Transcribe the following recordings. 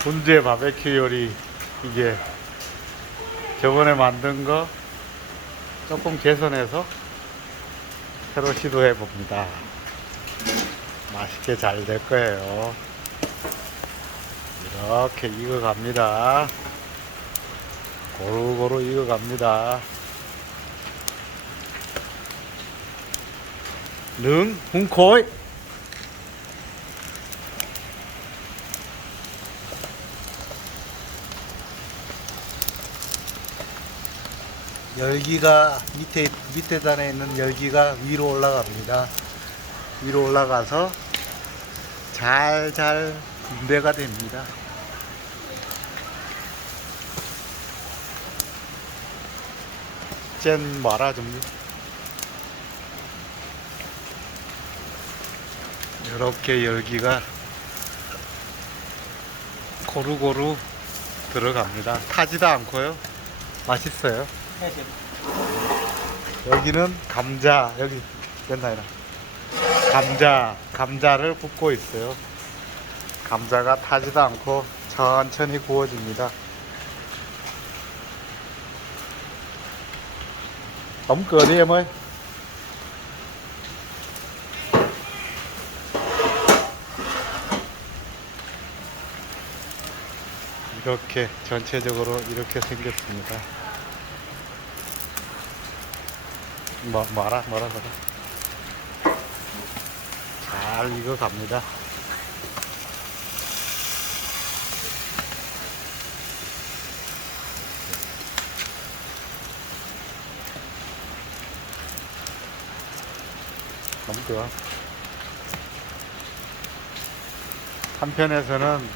훈제 바베큐 요리 이게 저번에 만든 거 조금 개선해서 새로 시도해 봅니다. 맛있게 잘 될 거예요. 이렇게 익어 갑니다. 고루고루 익어 갑니다. 능, 훈코이. 열기가 밑에 밑에 단에 있는 열기가 위로 올라갑니다. 위로 올라가서 잘잘 분배가 됩니다. 짠 말아줍니다. 이렇게 열기가 고루고루 들어갑니다. 타지도 않고요. 맛있어요. 여기는 감자 여기 됐나요? 감자 감자를 굽고 있어요. 감자가 타지도 않고 천천히 구워집니다. Tống cửa đi 이렇게 전체적으로 이렇게 생겼습니다. 뭐, 뭐라 뭐라 뭐라 잘 익어 갑니다. 너무 좋아. 한편에서는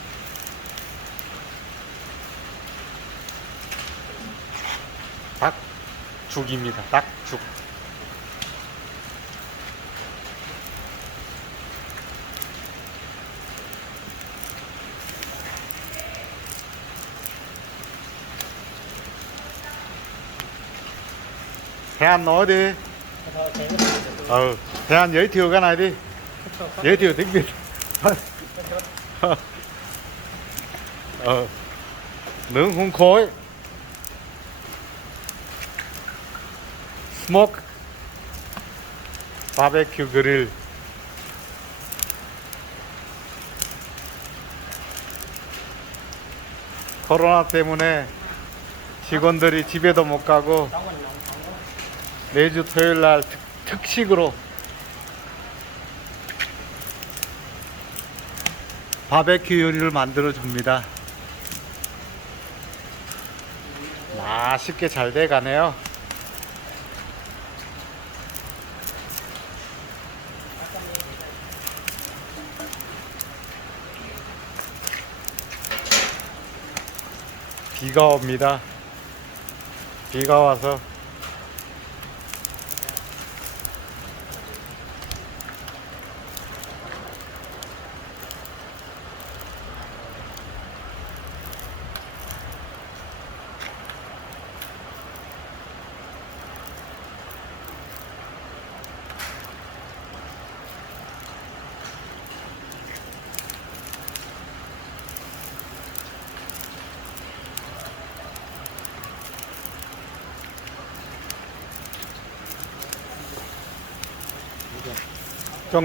닭죽입니다. 닭죽. Thiệu cái này đi. Giới thiệu tiếng Việt. ờ. Nướng hun khối. Smoke. Barbecue grill. 코로나 때문에 직원들이 집에도 못 가고 매주 토요일 날 특, 특식으로 바베큐 요리를 만들어 줍니다. 맛있게 잘 돼 가네요. 비가 옵니다. 비가 와서 Yeah.